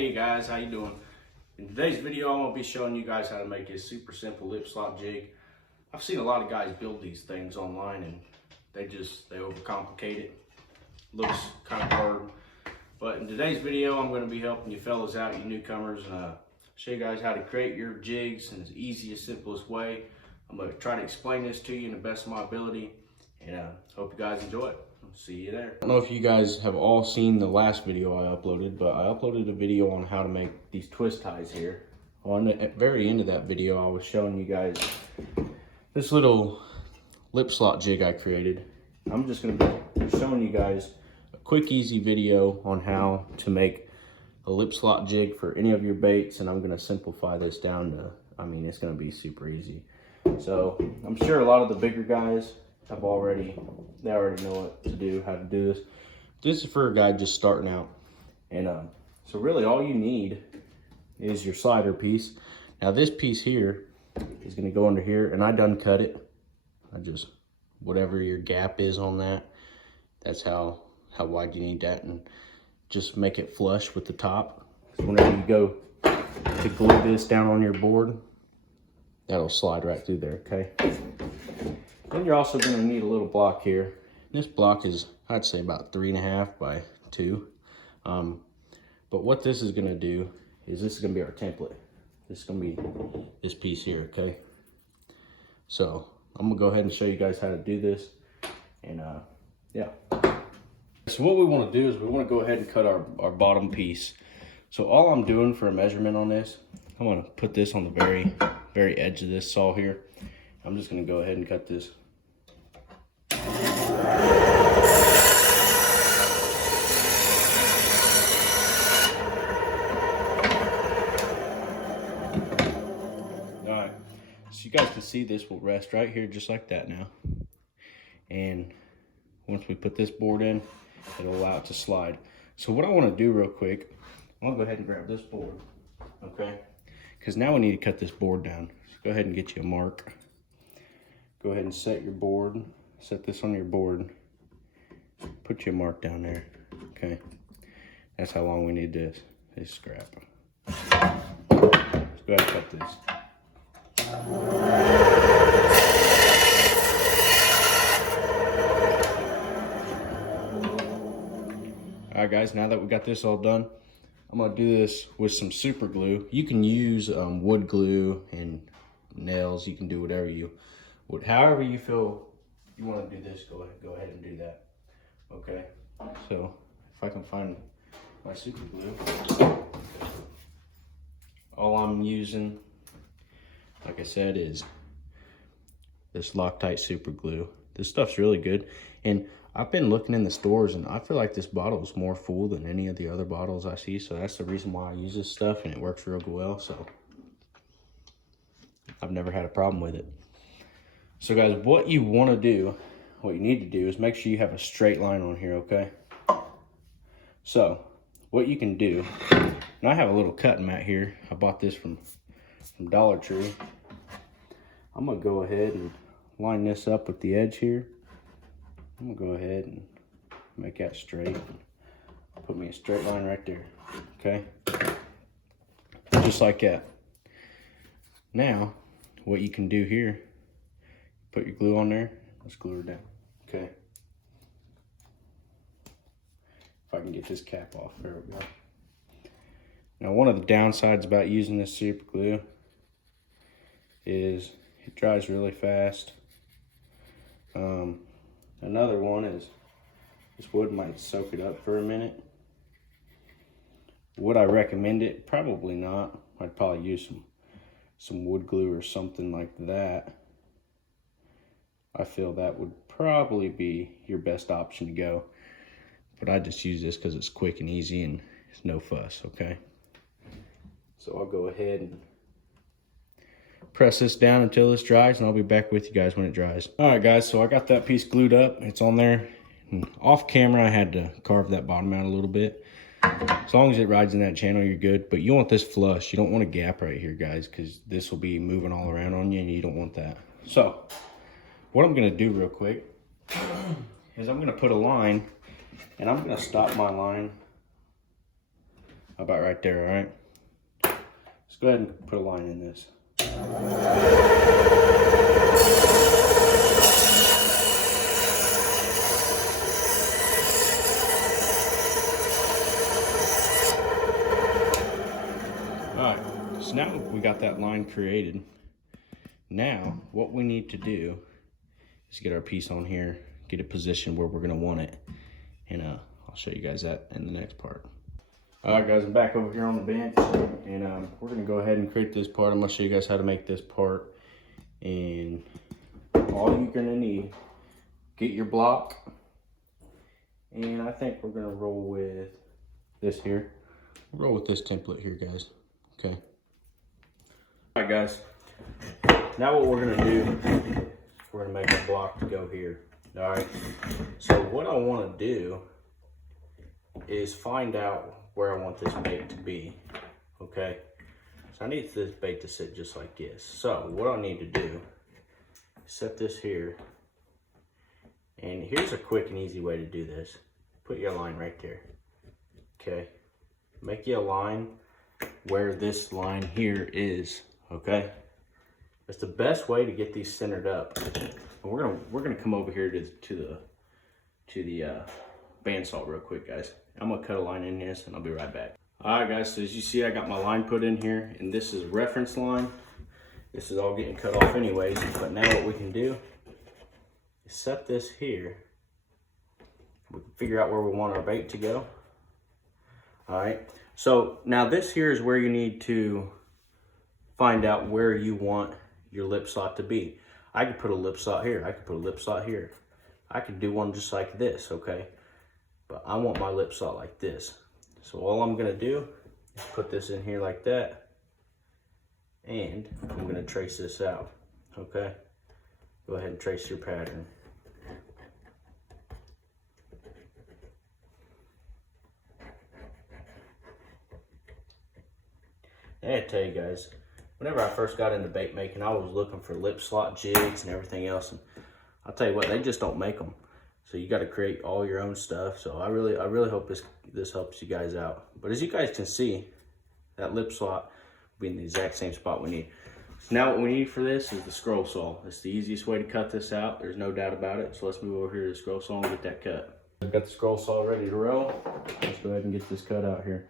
Hey guys, how you doing? In today's video, I'm going to be showing you guys how to make a super simple lip slot jig. I've seen a lot of guys build these things online and they overcomplicate it. Looks kind of hard. But in today's video, I'm going to be helping you fellas out, you newcomers, and show you guys how to create your jigs in the easiest, simplest way. I'm going to try to explain this to you in the best of my ability, and hope you guys enjoy it. See you there. I don't know if you guys have all seen the last video I uploaded, but I uploaded a video on how to make these twist ties here. On the very end of that video, I was showing you guys this little lip slot jig I created. I'm just going to be showing you guys a quick, easy video on how to make a lip slot jig for any of your baits, and I'm going to simplify this down to, it's going to be super easy. So I'm sure a lot of the bigger guys already know what to do, how to do this. This is for a guy just starting out. And so really all you need is your slider piece. Now this piece here is gonna go under here, and I done cut it. Whatever your gap is on that, that's how wide you need that, and just make it flush with the top. So whenever you go to glue this down on your board, that'll slide right through there, okay? Then you're also going to need a little block here. This block is, I'd say, about 3.5 by 2. But what this is going to do is this is going to be our template. This is going to be this piece here, okay? So I'm going to go ahead and show you guys how to do this. And yeah. So what we want to do is we want to go ahead and cut our bottom piece. So all I'm doing for a measurement on this, I'm going to put this on the very edge of this saw here. I'm just going to go ahead and cut this. Alright, so you guys can see this will rest right here just like that now. And once we put this board in, it'll allow it to slide. So what I want to do real quick, I'll go ahead and grab this board, okay? Because now we need to cut this board down. So go ahead and get you a mark. Go ahead and set your board. Set this on your board. Put your mark down there. Okay. That's how long we need this scrap. Let's go ahead and cut this. Alright guys, now that we got this all done, I'm going to do this with some super glue. You can use wood glue and nails. You can do however you feel you want to do this, go ahead and do that. Okay, so if I can find my super glue, all I'm using, like I said, is this Loctite super glue. This stuff's really good, and I've been looking in the stores and I feel like this bottle is more full than any of the other bottles I see, so that's the reason why I use this stuff, and it works real well, so I've never had a problem with it. So guys, what you need to do is make sure you have a straight line on here, okay? So what you can do, and I have a little cutting mat here. I bought this from Dollar Tree. I'm gonna go ahead and line this up with the edge here. I'm gonna go ahead and make that straight. Put me a straight line right there, okay? Just like that. Now, what you can do here, put your glue on there. Let's glue her down, okay? If I can get this cap off, there we go. Now, one of the downsides about using this super glue is it dries really fast. Another one is this wood might soak it up for a minute. Would I recommend it? Probably not. I'd probably use some wood glue or something like that. I feel that would probably be your best option to go. But I just use this because it's quick and easy and it's no fuss, okay? So I'll go ahead and press this down until this dries, and I'll be back with you guys when it dries. Alright guys, so I got that piece glued up. It's on there. And off camera, I had to carve that bottom out a little bit. As long as it rides in that channel, you're good. But you want this flush. You don't want a gap right here, guys, because this will be moving all around on you, and you don't want that. So what I'm going to do real quick is I'm going to put a line, and I'm going to stop my line How about right there, all right? Let's go ahead and put a line in this. All right, so now we got that line created. Now, what we need to do is get our piece on here, get it positioned where we're gonna want it. And I'll show you guys that in the next part. All right, guys, I'm back over here on the bench, and we're gonna go ahead and create this part. I'm gonna show you guys how to make this part. And all you're gonna need, get your block. And I think we're gonna roll with this here. Roll with this template here, guys, okay? All right, guys, now what we're gonna do, we're gonna make a block to go here, all right? So what I wanna do is find out where I want this bait to be, okay? So I need this bait to sit just like this. So what I need to do is set this here, and here's a quick and easy way to do this. Put your line right there, okay? Make you a line where this line here is, okay? It's the best way to get these centered up. And we're gonna come over here to the bandsaw real quick, guys. I'm gonna cut a line in this and I'll be right back. All right, guys, so as you see, I got my line put in here, and this is reference line. This is all getting cut off anyways, but now what we can do is set this here. We can figure out where we want our bait to go. All right, so now this here is where you need to find out where you want your lip slot to be. I could put a lip slot here, I could put a lip slot here. I could do one just like this, okay? But I want my lip slot like this. So all I'm gonna do is put this in here like that, and I'm gonna trace this out, okay? Go ahead and trace your pattern. I gotta tell you guys, whenever I first got into bait making, I was looking for lip slot jigs and everything else, and I'll tell you what, they just don't make them. So you got to create all your own stuff. So I really hope this helps you guys out. But as you guys can see, that lip slot will be in the exact same spot we need. So now what we need for this is the scroll saw. It's the easiest way to cut this out. There's no doubt about it. So let's move over here to the scroll saw and get that cut. I've got the scroll saw ready to roll. Let's go ahead and get this cut out here.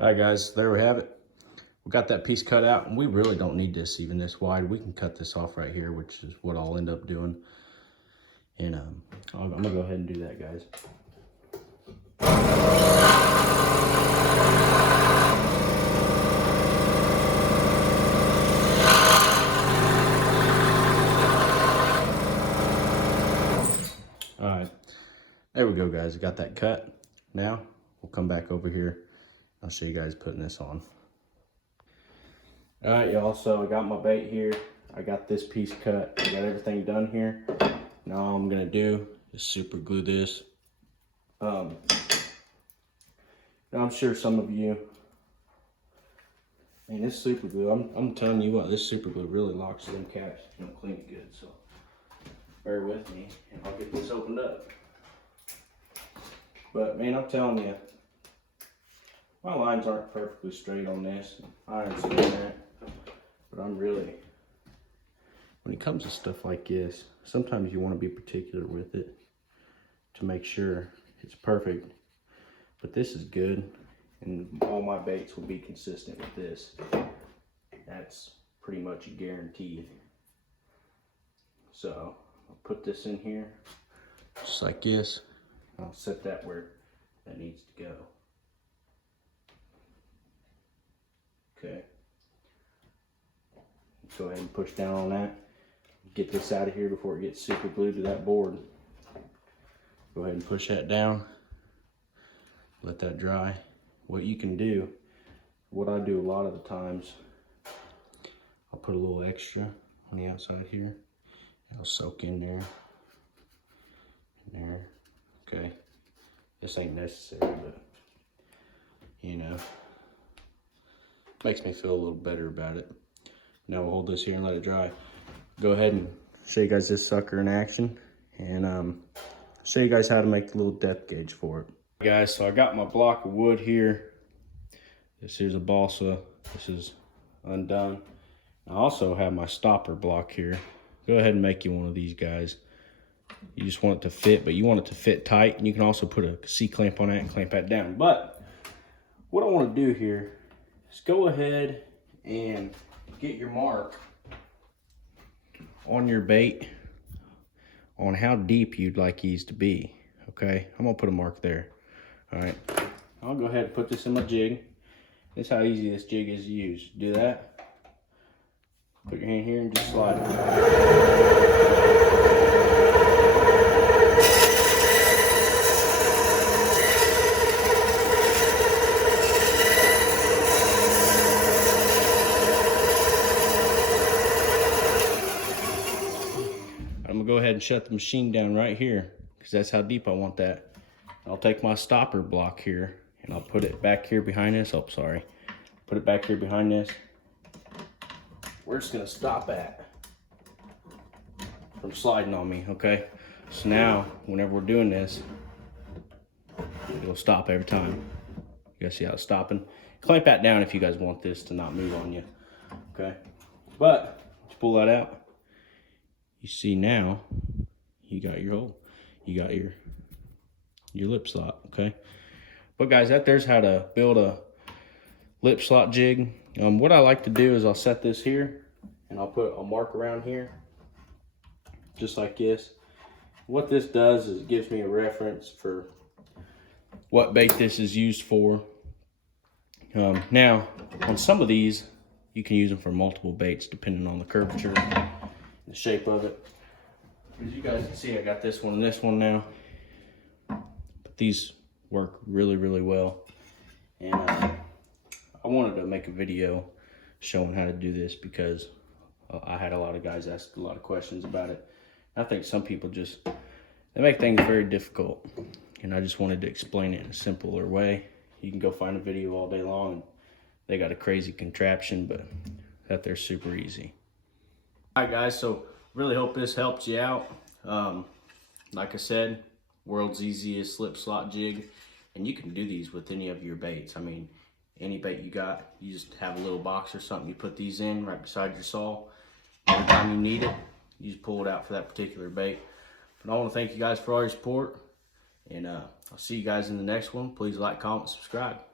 All right, guys, there we have it. We got that piece cut out, and we really don't need this even this wide. We can cut this off right here, which is what I'll end up doing. And I'm gonna go ahead and do that, guys. All right, there we go, guys. I got that cut. Now we'll come back over here. I'll show you guys putting this on. All right, y'all, so I got my bait here. I got this piece cut. I got everything done here. Now all I'm gonna do is super glue this. Now I'm sure some of you, man, this super glue, I'm telling you what, this super glue really locks them caps if you don't clean it good. So bear with me and I'll get this opened up. But man, I'm telling you, My lines aren't perfectly straight on this. I understand that. But I'm really, when it comes to stuff like this, sometimes you want to be particular with it to make sure it's perfect. But this is good, and all my baits will be consistent with this. That's pretty much a guarantee. So I'll put this in here, just like this. I'll set that where that needs to go. Okay. Go ahead and push down on that. Get this out of here before it gets super glued to that board. Go ahead and push that down. Let that dry. What you can do, what I do a lot of the times, I'll put a little extra on the outside here. It'll soak in there. In there. Okay. This ain't necessary, but you know, makes me feel a little better about it. Now we'll hold this here and let it dry. Go ahead and show you guys this sucker in action, and show you guys how to make the little depth gauge for it. Guys, so I got my block of wood here. This here's a balsa. This is undone. I also have my stopper block here. Go ahead and make you one of these guys. You just want it to fit, but you want it to fit tight. And you can also put a C-clamp on that and clamp that down. But what I want to do here is go ahead and get your mark on your bait on how deep you'd like these to be. Okay, I'm gonna put a mark there. All right, I'll go ahead and put this in my jig. This is how easy this jig is to use. Do that. Put your hand here and just slide it. I'm gonna go ahead and shut the machine down right here because that's how deep I want that. I'll take my stopper block here and I'll put it back here behind this. Oh, sorry. Put it back here behind this. Where it's gonna stop at from sliding on me, okay? So now, whenever we're doing this, it'll stop every time. You guys see how it's stopping? Clamp that down if you guys want this to not move on you, okay? But, let's pull that out. You see now, you got your hole. You got your lip slot, okay? But guys, there's how to build a lip slot jig. What I like to do is I'll set this here and I'll put a mark around here, just like this. What this does is it gives me a reference for what bait this is used for. Now, on some of these, you can use them for multiple baits depending on the curvature, the shape of it. As you guys can see, I got this one and this one now. But these work really, really well. And I wanted to make a video showing how to do this because I had a lot of guys ask a lot of questions about it. I think some people just, they make things very difficult. And I just wanted to explain it in a simpler way. You can go find a video all day long and they got a crazy contraption, but that they're super easy. All right guys, so really hope this helped you out. Like I said, world's easiest slip slot jig, and you can do these with any of your baits. I mean, any bait you got, you just have a little box or something, you put these in right beside your saw. Every time you need it, you just pull it out for that particular bait. But I want to thank you guys for all your support, and I'll see you guys in the next one. Please like, comment, subscribe.